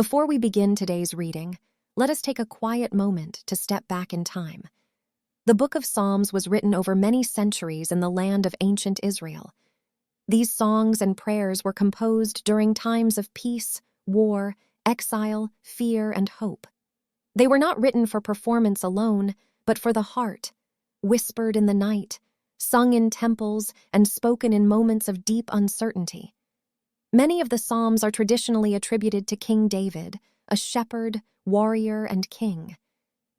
Before we begin today's reading, let us take a quiet moment to step back in time. The Book of Psalms was written over many centuries in the land of ancient Israel. These songs and prayers were composed during times of peace, war, exile, fear, and hope. They were not written for performance alone, but for the heart, whispered in the night, sung in temples, and spoken in moments of deep uncertainty. Many of the Psalms are traditionally attributed to King David, a shepherd, warrior, and king.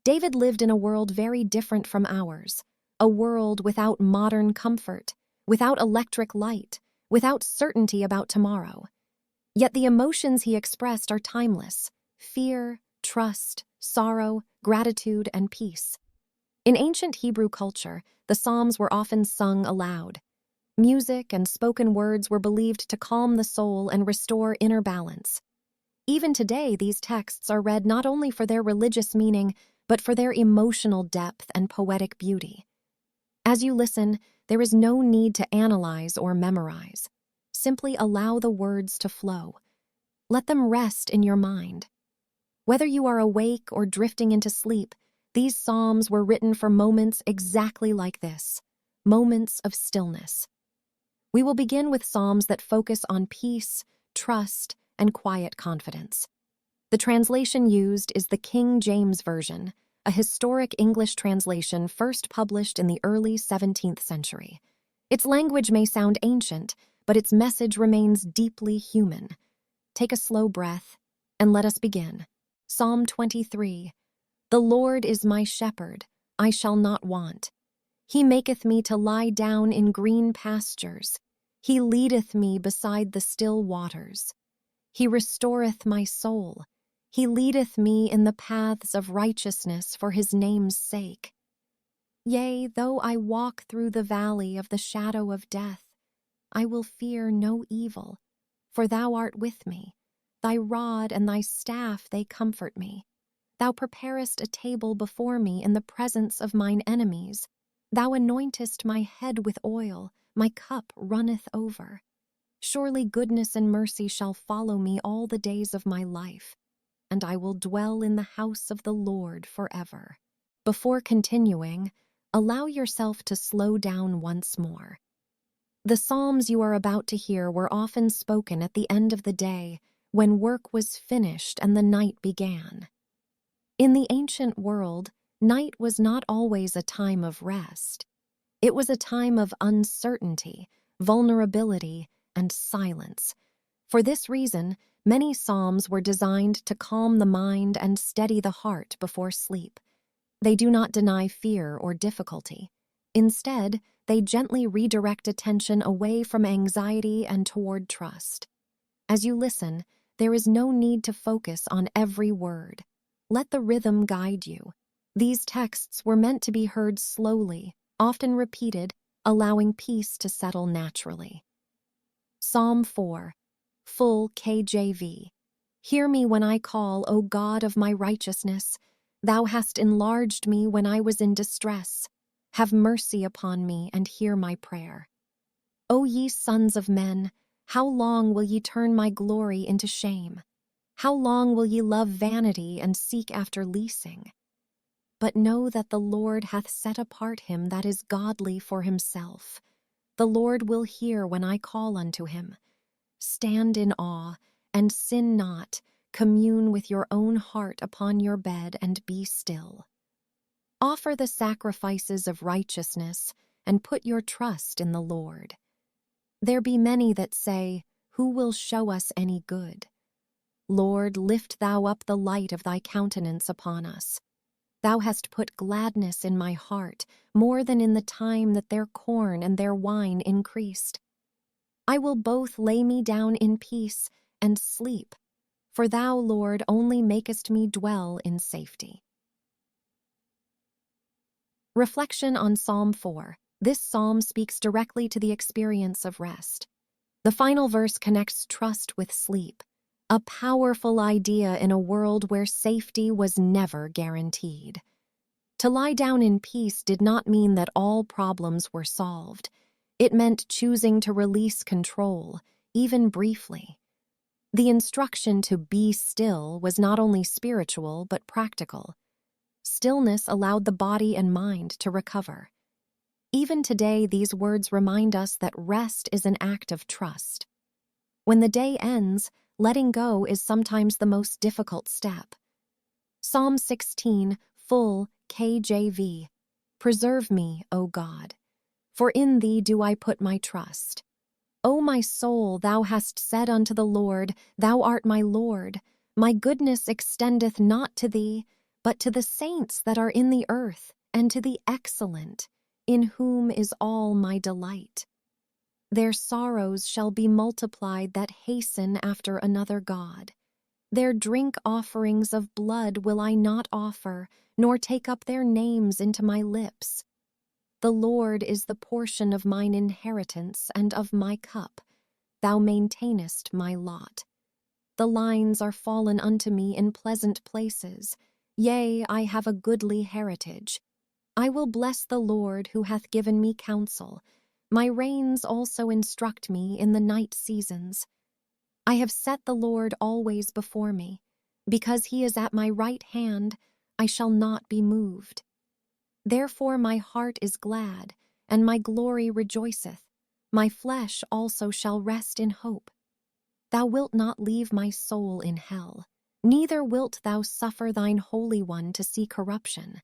David lived in a world very different from ours, a world without modern comfort, without electric light, without certainty about tomorrow. Yet the emotions he expressed are timeless: fear, trust, sorrow, gratitude, and peace. In ancient Hebrew culture, the Psalms were often sung aloud. Music and spoken words were believed to calm the soul and restore inner balance. Even today, these texts are read not only for their religious meaning, but for their emotional depth and poetic beauty. As you listen, there is no need to analyze or memorize. Simply allow the words to flow. Let them rest in your mind. Whether you are awake or drifting into sleep, these psalms were written for moments exactly like this, moments of stillness. We will begin with psalms that focus on peace, trust, and quiet confidence. The translation used is the King James Version, a historic English translation first published in the early 17th century. Its language may sound ancient, but its message remains deeply human. Take a slow breath, and let us begin. Psalm 23. The Lord is my shepherd, I shall not want. He maketh me to lie down in green pastures. He leadeth me beside the still waters. He restoreth my soul. He leadeth me in the paths of righteousness for his name's sake. Yea, though I walk through the valley of the shadow of death, I will fear no evil, for thou art with me. Thy rod and thy staff, they comfort me. Thou preparest a table before me in the presence of mine enemies. Thou anointest my head with oil, my cup runneth over. Surely goodness and mercy shall follow me all the days of my life, and I will dwell in the house of the Lord forever. Before continuing, allow yourself to slow down once more. The psalms you are about to hear were often spoken at the end of the day, when work was finished and the night began. In the ancient world, night was not always a time of rest. It was a time of uncertainty, vulnerability, and silence. For this reason, many psalms were designed to calm the mind and steady the heart before sleep. They do not deny fear or difficulty. Instead, they gently redirect attention away from anxiety and toward trust. As you listen, there is no need to focus on every word. Let the rhythm guide you. These texts were meant to be heard slowly, often repeated, allowing peace to settle naturally. Psalm 4, full KJV. Hear me when I call, O God of my righteousness. Thou hast enlarged me when I was in distress. Have mercy upon me and hear my prayer. O ye sons of men, how long will ye turn my glory into shame? How long will ye love vanity and seek after leasing? But know that the Lord hath set apart him that is godly for himself. The Lord will hear when I call unto him. Stand in awe, and sin not. Commune with your own heart upon your bed, and be still. Offer the sacrifices of righteousness, and put your trust in the Lord. There be many that say, Who will show us any good? Lord, lift thou up the light of thy countenance upon us. Thou hast put gladness in my heart, more than in the time that their corn and their wine increased. I will both lay me down in peace and sleep, for thou, Lord, only makest me dwell in safety. Reflection on Psalm 4. This psalm speaks directly to the experience of rest. The final verse connects trust with sleep, a powerful idea in a world where safety was never guaranteed. To lie down in peace did not mean that all problems were solved. It meant choosing to release control, even briefly. The instruction to be still was not only spiritual but practical. Stillness allowed the body and mind to recover. Even today, these words remind us that rest is an act of trust. When the day ends, letting go is sometimes the most difficult step. Psalm 16, full KJV. Preserve me, O God, for in thee do I put my trust. O my soul, thou hast said unto the Lord, Thou art my Lord. My goodness extendeth not to thee, but to the saints that are in the earth, and to the excellent, in whom is all my delight. Their sorrows shall be multiplied that hasten after another God. Their drink offerings of blood will I not offer, nor take up their names into my lips. The Lord is the portion of mine inheritance and of my cup. Thou maintainest my lot. The lines are fallen unto me in pleasant places. Yea, I have a goodly heritage. I will bless the Lord who hath given me counsel. My reins also instruct me in the night seasons. I have set the Lord always before me. Because he is at my right hand, I shall not be moved. Therefore my heart is glad, and my glory rejoiceth. My flesh also shall rest in hope. Thou wilt not leave my soul in hell, neither wilt thou suffer thine Holy One to see corruption.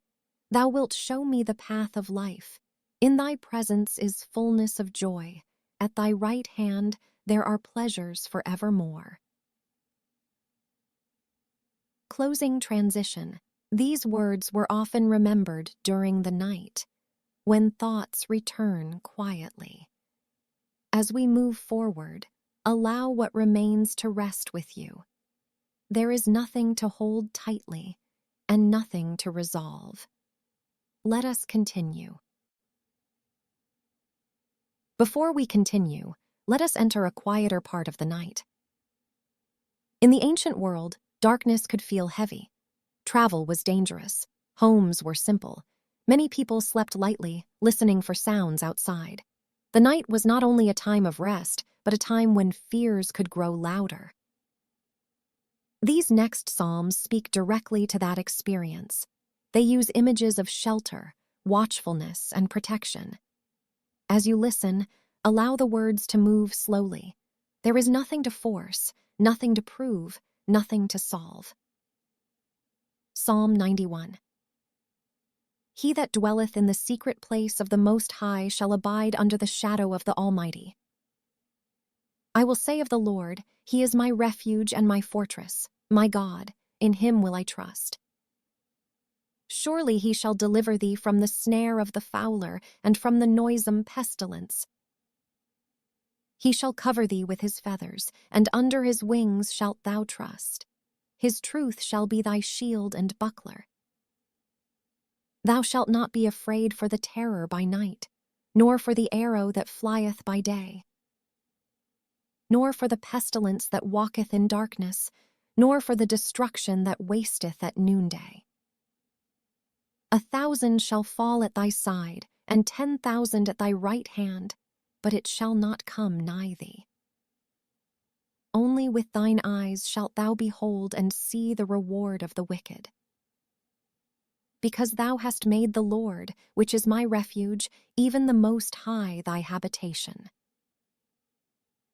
Thou wilt show me the path of life. In thy presence is fullness of joy. At thy right hand there are pleasures for evermore. Closing transition. These words were often remembered during the night, when thoughts return quietly. As we move forward, allow what remains to rest with you. There is nothing to hold tightly and nothing to resolve. Let us continue. Before we continue, let us enter a quieter part of the night. In the ancient world, darkness could feel heavy. Travel was dangerous. Homes were simple. Many people slept lightly, listening for sounds outside. The night was not only a time of rest, but a time when fears could grow louder. These next psalms speak directly to that experience. They use images of shelter, watchfulness, and protection. As you listen, allow the words to move slowly. There is nothing to force, nothing to prove, nothing to solve. Psalm 91. He that dwelleth in the secret place of the Most High shall abide under the shadow of the Almighty. I will say of the Lord, He is my refuge and my fortress, my God, in Him will I trust. Surely He shall deliver thee from the snare of the fowler and from the noisome pestilence. He shall cover thee with His feathers, and under His wings shalt thou trust. His truth shall be thy shield and buckler. Thou shalt not be afraid for the terror by night, nor for the arrow that flieth by day, nor for the pestilence that walketh in darkness, nor for the destruction that wasteth at noonday. 1,000 shall fall at thy side, and 10,000 at thy right hand, but it shall not come nigh thee. Only with thine eyes shalt thou behold and see the reward of the wicked. Because thou hast made the Lord, which is my refuge, even the Most High thy habitation.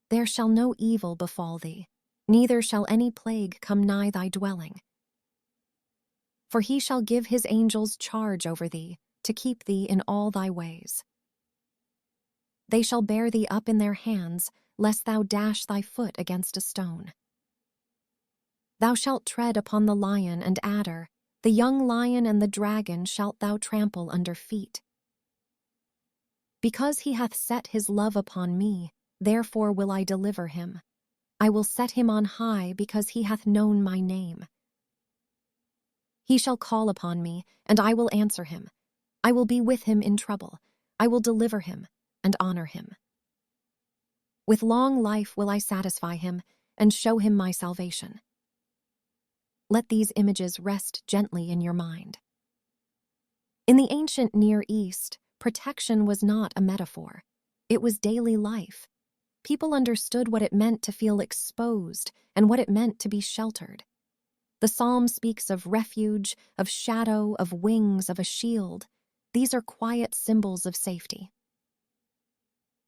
There shall no evil befall thee, neither shall any plague come nigh thy dwelling. For he shall give his angels charge over thee, to keep thee in all thy ways. They shall bear thee up in their hands, lest thou dash thy foot against a stone. Thou shalt tread upon the lion and adder, the young lion and the dragon shalt thou trample under feet. Because he hath set his love upon me, therefore will I deliver him. I will set him on high because he hath known my name. He shall call upon me, and I will answer him. I will be with him in trouble. I will deliver him and honor him. With long life will I satisfy him and show him my salvation. Let these images rest gently in your mind. In the ancient Near East, protection was not a metaphor. It was daily life. People understood what it meant to feel exposed and what it meant to be sheltered. The psalm speaks of refuge, of shadow, of wings, of a shield. These are quiet symbols of safety.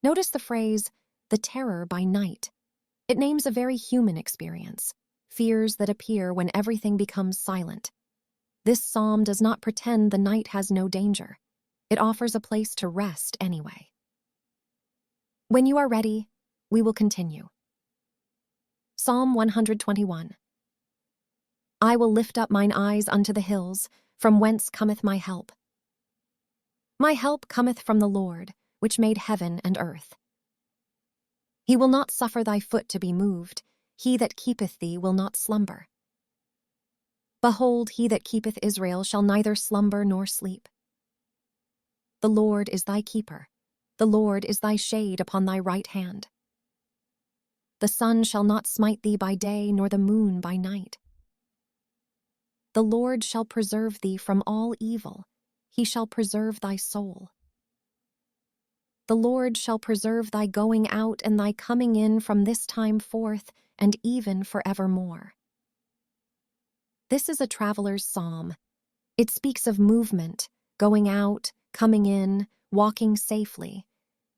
Notice the phrase, the terror by night. It names a very human experience, fears that appear when everything becomes silent. This psalm does not pretend the night has no danger. It offers a place to rest anyway. When you are ready, we will continue. Psalm 121. I will lift up mine eyes unto the hills, from whence cometh my help. My help cometh from the Lord, which made heaven and earth. He will not suffer thy foot to be moved. He that keepeth thee will not slumber. Behold, he that keepeth Israel shall neither slumber nor sleep. The Lord is thy keeper. The Lord is thy shade upon thy right hand. The sun shall not smite thee by day, nor the moon by night. The Lord shall preserve thee from all evil. He shall preserve thy soul. The Lord shall preserve thy going out and thy coming in from this time forth and even forevermore. This is a traveler's psalm. It speaks of movement, going out, coming in, walking safely.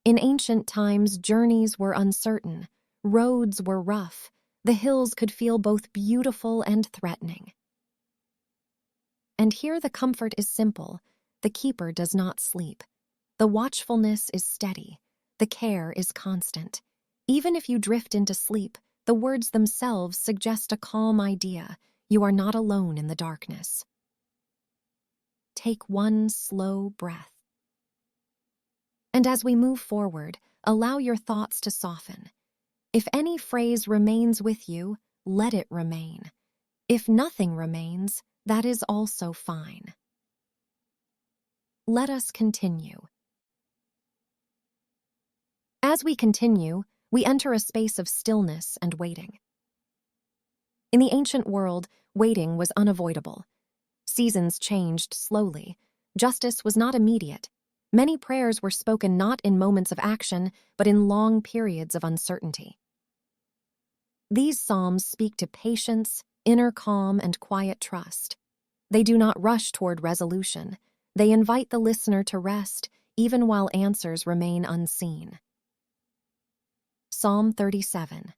In ancient times, journeys were uncertain, roads were rough, the hills could feel both beautiful and threatening. And here the comfort is simple. The keeper does not sleep. The watchfulness is steady. The care is constant. Even if you drift into sleep, the words themselves suggest a calm idea. You are not alone in the darkness. Take one slow breath. And as we move forward, allow your thoughts to soften. If any phrase remains with you, let it remain. If nothing remains, that is also fine. Let us continue. As we continue, we enter a space of stillness and waiting. In the ancient world, waiting was unavoidable. Seasons changed slowly. Justice was not immediate. Many prayers were spoken not in moments of action, but in long periods of uncertainty. These psalms speak to patience, inner calm, and quiet trust. They do not rush toward resolution. They invite the listener to rest, even while answers remain unseen. Psalm 37.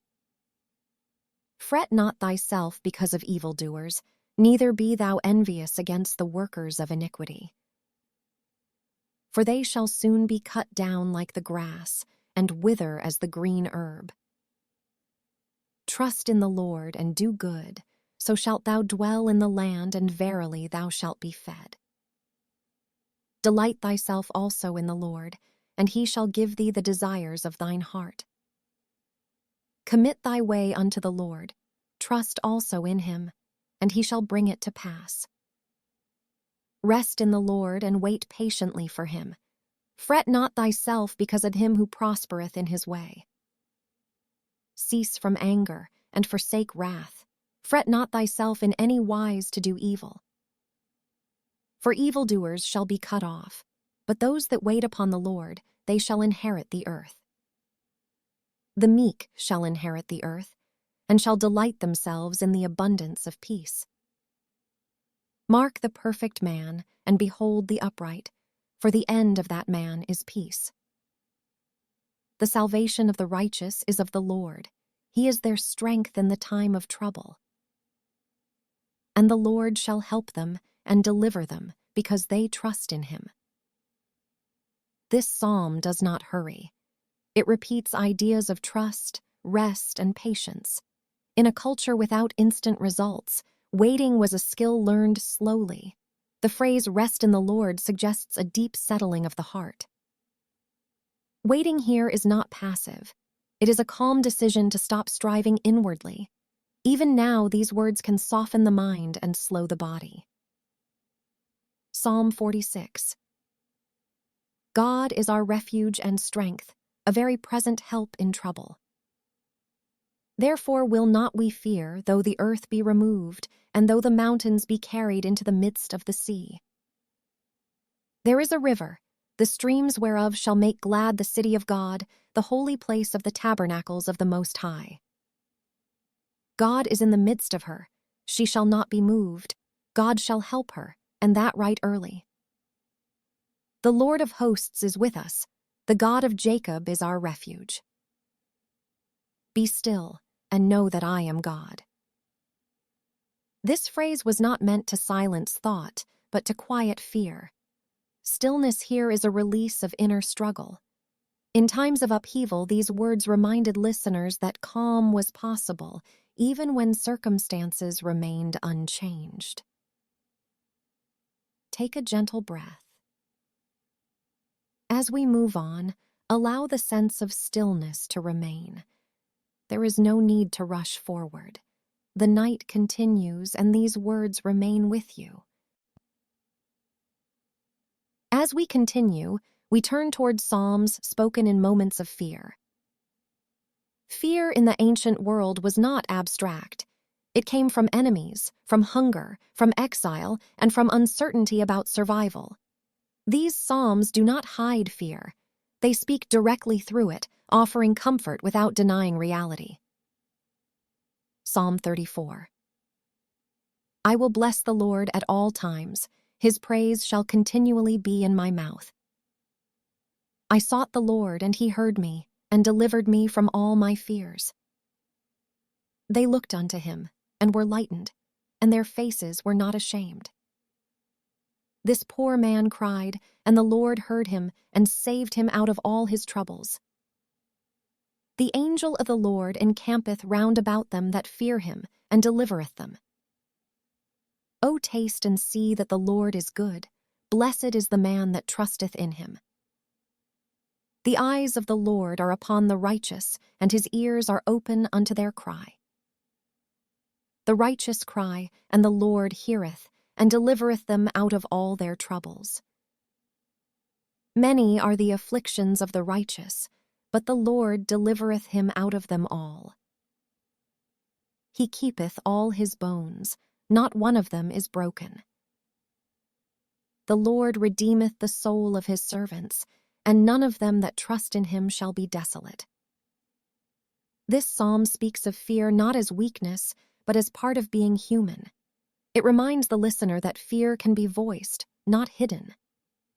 Fret not thyself because of evildoers, neither be thou envious against the workers of iniquity. For they shall soon be cut down like the grass, and wither as the green herb. Trust in the Lord and do good, so shalt thou dwell in the land, and verily thou shalt be fed. Delight thyself also in the Lord, and he shall give thee the desires of thine heart. Commit thy way unto the Lord, trust also in him, and he shall bring it to pass. Rest in the Lord and wait patiently for him. Fret not thyself because of him who prospereth in his way. Cease from anger and forsake wrath. Fret not thyself in any wise to do evil. For evildoers shall be cut off, but those that wait upon the Lord, they shall inherit the earth. The meek shall inherit the earth, and shall delight themselves in the abundance of peace. Mark the perfect man, and behold the upright, for the end of that man is peace. The salvation of the righteous is of the Lord. He is their strength in the time of trouble. And the Lord shall help them and deliver them, because they trust in him. This psalm does not hurry. It repeats ideas of trust, rest, and patience. In a culture without instant results, waiting was a skill learned slowly. The phrase "rest in the Lord" suggests a deep settling of the heart. Waiting here is not passive. It is a calm decision to stop striving inwardly. Even now, these words can soften the mind and slow the body. Psalm 46. God is our refuge and strength, a very present help in trouble. Therefore will not we fear, though the earth be removed, and though the mountains be carried into the midst of the sea. There is a river, the streams whereof shall make glad the city of God, the holy place of the tabernacles of the Most High. God is in the midst of her. She shall not be moved. God shall help her, and that right early. The Lord of hosts is with us. The God of Jacob is our refuge. Be still, and know that I am God. This phrase was not meant to silence thought, but to quiet fear. Stillness here is a release of inner struggle. In times of upheaval, these words reminded listeners that calm was possible, even when circumstances remained unchanged. Take a gentle breath. As we move on, allow the sense of stillness to remain. There is no need to rush forward. The night continues, and these words remain with you. As we continue, we turn toward psalms spoken in moments of fear. Fear in the ancient world was not abstract. It came from enemies, from hunger, from exile, and from uncertainty about survival. These psalms do not hide fear. They speak directly through it, offering comfort without denying reality. Psalm 34. I will bless the Lord at all times. His praise shall continually be in my mouth. I sought the Lord, and he heard me, and delivered me from all my fears. They looked unto him, and were lightened, and their faces were not ashamed. This poor man cried, and the Lord heard him, and saved him out of all his troubles. The angel of the Lord encampeth round about them that fear him, and delivereth them. O taste and see that the Lord is good. Blessed is the man that trusteth in him. The eyes of the Lord are upon the righteous, and his ears are open unto their cry. The righteous cry, and the Lord heareth, and delivereth them out of all their troubles. Many are the afflictions of the righteous, but the Lord delivereth him out of them all. He keepeth all his bones, not one of them is broken. The Lord redeemeth the soul of his servants, and none of them that trust in him shall be desolate. This psalm speaks of fear not as weakness, but as part of being human. It reminds the listener that fear can be voiced, not hidden.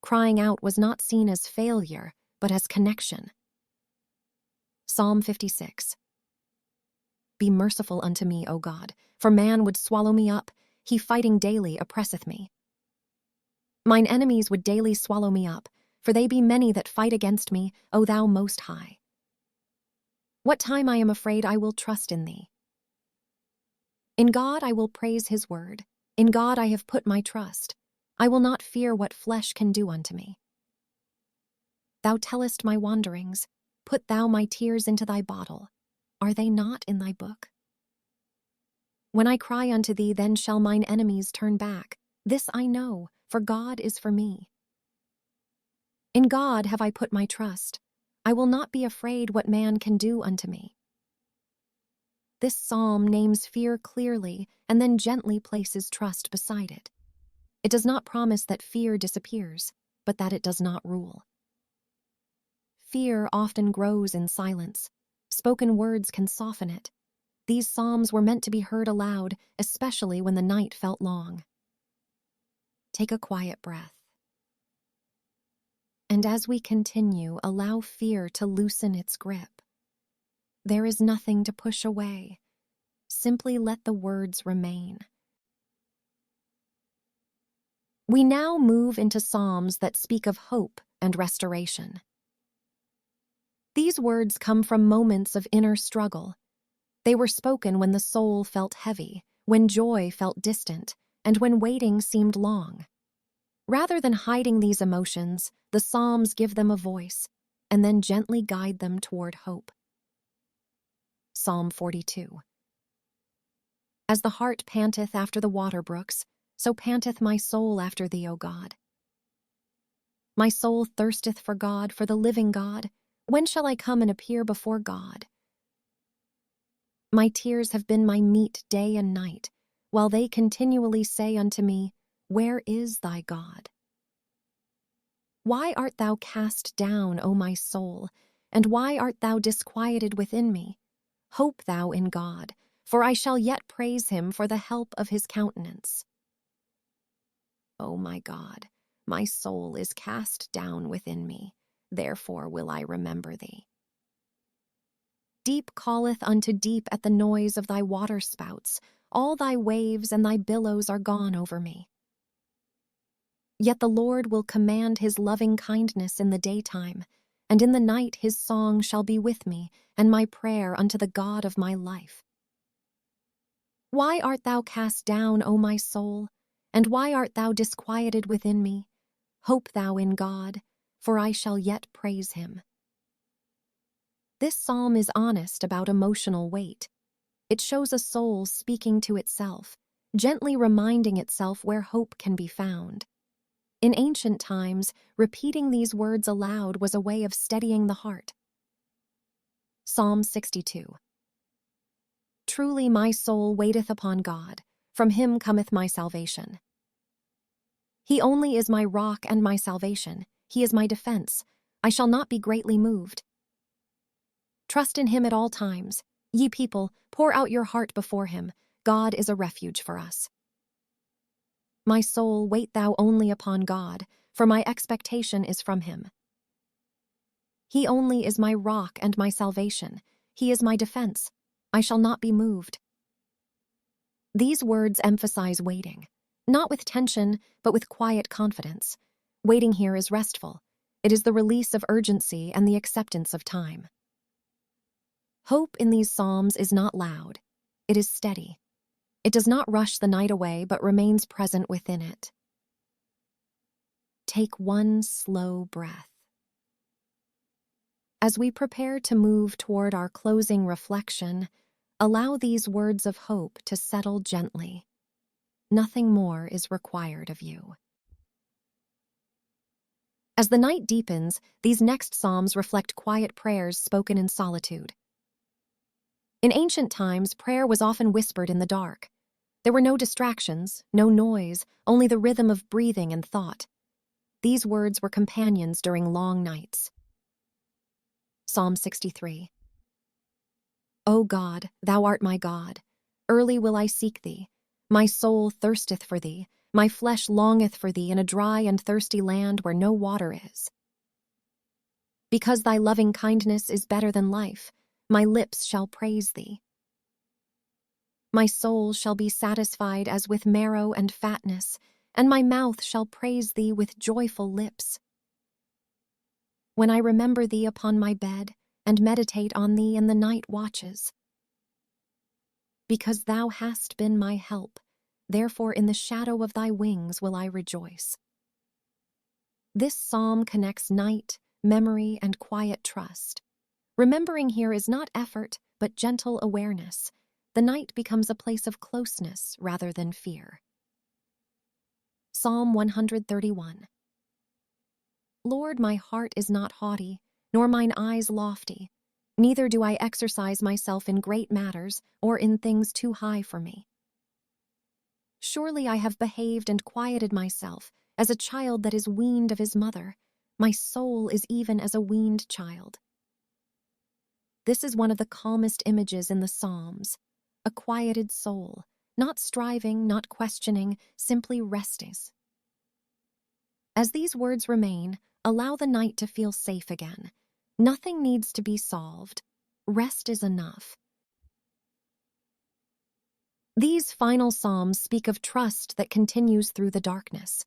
Crying out was not seen as failure, but as connection. Psalm 56. Be merciful unto me, O God, for man would swallow me up. He fighting daily oppresseth me. Mine enemies would daily swallow me up, for they be many that fight against me, O thou most high. What time I am afraid, I will trust in thee. In God I will praise his word. In God I have put my trust. I will not fear what flesh can do unto me. Thou tellest my wanderings. Put thou my tears into thy bottle. Are they not in thy book? When I cry unto thee, then shall mine enemies turn back. This I know, for God is for me. In God have I put my trust. I will not be afraid what man can do unto me. This psalm names fear clearly and then gently places trust beside it. It does not promise that fear disappears, but that it does not rule. Fear often grows in silence. Spoken words can soften it. These psalms were meant to be heard aloud, especially when the night felt long. Take a quiet breath. And as we continue, allow fear to loosen its grip. There is nothing to push away. Simply let the words remain. We now move into psalms that speak of hope and restoration. These words come from moments of inner struggle. They were spoken when the soul felt heavy, when joy felt distant, and when waiting seemed long. Rather than hiding these emotions, the psalms give them a voice, and then gently guide them toward hope. Psalm 42. As the hart panteth after the water brooks, so panteth my soul after thee, O God. My soul thirsteth for God, for the living God. When shall I come and appear before God? My tears have been my meat day and night, while they continually say unto me, Where is thy God? Why art thou cast down, O my soul, and why art thou disquieted within me? Hope thou in God, for I shall yet praise him for the help of his countenance. O my God, my soul is cast down within me, therefore will I remember thee. Deep calleth unto deep at the noise of thy waterspouts, all thy waves and thy billows are gone over me. Yet the Lord will command his loving kindness in the daytime, and in the night his song shall be with me, and my prayer unto the God of my life. Why art thou cast down, O my soul? And why art thou disquieted within me? Hope thou in God, for I shall yet praise him. This psalm is honest about emotional weight. It shows a soul speaking to itself, gently reminding itself where hope can be found. In ancient times, repeating these words aloud was a way of steadying the heart. Psalm 62. Truly my soul waiteth upon God, from him cometh my salvation. He only is my rock and my salvation, he is my defense, I shall not be greatly moved. Trust in him at all times. Ye people, pour out your heart before him, God is a refuge for us. My soul, wait thou only upon God, for my expectation is from him. He only is my rock and my salvation, he is my defense, I shall not be moved. These words emphasize waiting, not with tension, but with quiet confidence. Waiting here is restful. It is the release of urgency and the acceptance of time. Hope in these psalms is not loud. It is steady. It does not rush the night away, but remains present within it. Take one slow breath. As we prepare to move toward our closing reflection, allow these words of hope to settle gently. Nothing more is required of you. As the night deepens, these next psalms reflect quiet prayers spoken in solitude. In ancient times, prayer was often whispered in the dark. There were no distractions, no noise, only the rhythm of breathing and thought. These words were companions during long nights. Psalm 63. O God, thou art my God. Early will I seek thee. My soul thirsteth for thee. My flesh longeth for thee in a dry and thirsty land where no water is. Because thy loving kindness is better than life, my lips shall praise thee. My soul shall be satisfied as with marrow and fatness, and my mouth shall praise thee with joyful lips. When I remember thee upon my bed, and meditate on thee in the night watches. Because thou hast been my help, therefore in the shadow of thy wings will I rejoice. This psalm connects night, memory, and quiet trust. Remembering here is not effort, but gentle awareness. The night becomes a place of closeness rather than fear. Psalm 131. Lord, my heart is not haughty, nor mine eyes lofty. Neither do I exercise myself in great matters or in things too high for me. Surely I have behaved and quieted myself as a child that is weaned of his mother. My soul is even as a weaned child. This is one of the calmest images in the Psalms, a quieted soul, not striving, not questioning, simply resting. As these words remain, allow the night to feel safe again. Nothing needs to be solved. Rest is enough. These final psalms speak of trust that continues through the darkness.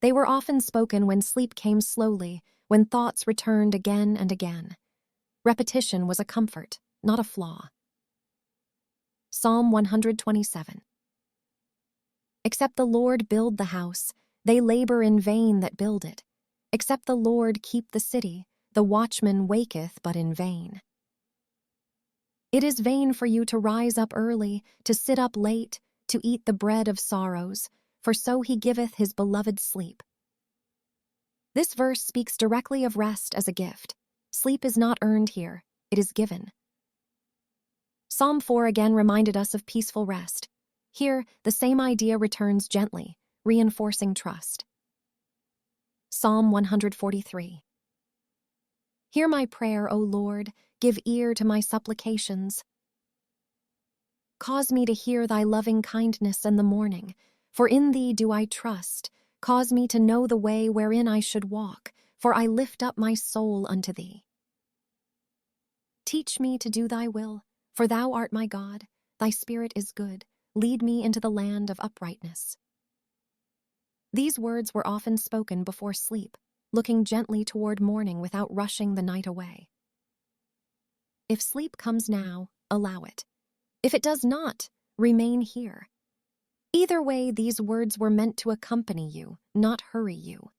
They were often spoken when sleep came slowly, when thoughts returned again and again. Repetition was a comfort, not a flaw. Psalm 127. Except the Lord build the house, they labor in vain that build it. Except the Lord keep the city, the watchman waketh but in vain. It is vain for you to rise up early, to sit up late, to eat the bread of sorrows, for so he giveth his beloved sleep. This verse speaks directly of rest as a gift. Sleep is not earned here, it is given. Psalm 4 again reminded us of peaceful rest. Here, the same idea returns gently, reinforcing trust. Psalm 143. Hear my prayer, O Lord, give ear to my supplications. Cause me to hear thy loving kindness in the morning, for in thee do I trust. Cause me to know the way wherein I should walk, for I lift up my soul unto thee. Teach me to do thy will, for thou art my God. Thy spirit is good. Lead me into the land of uprightness. These words were often spoken before sleep, looking gently toward morning without rushing the night away. If sleep comes now, allow it. If it does not, remain here. Either way, these words were meant to accompany you, not hurry you.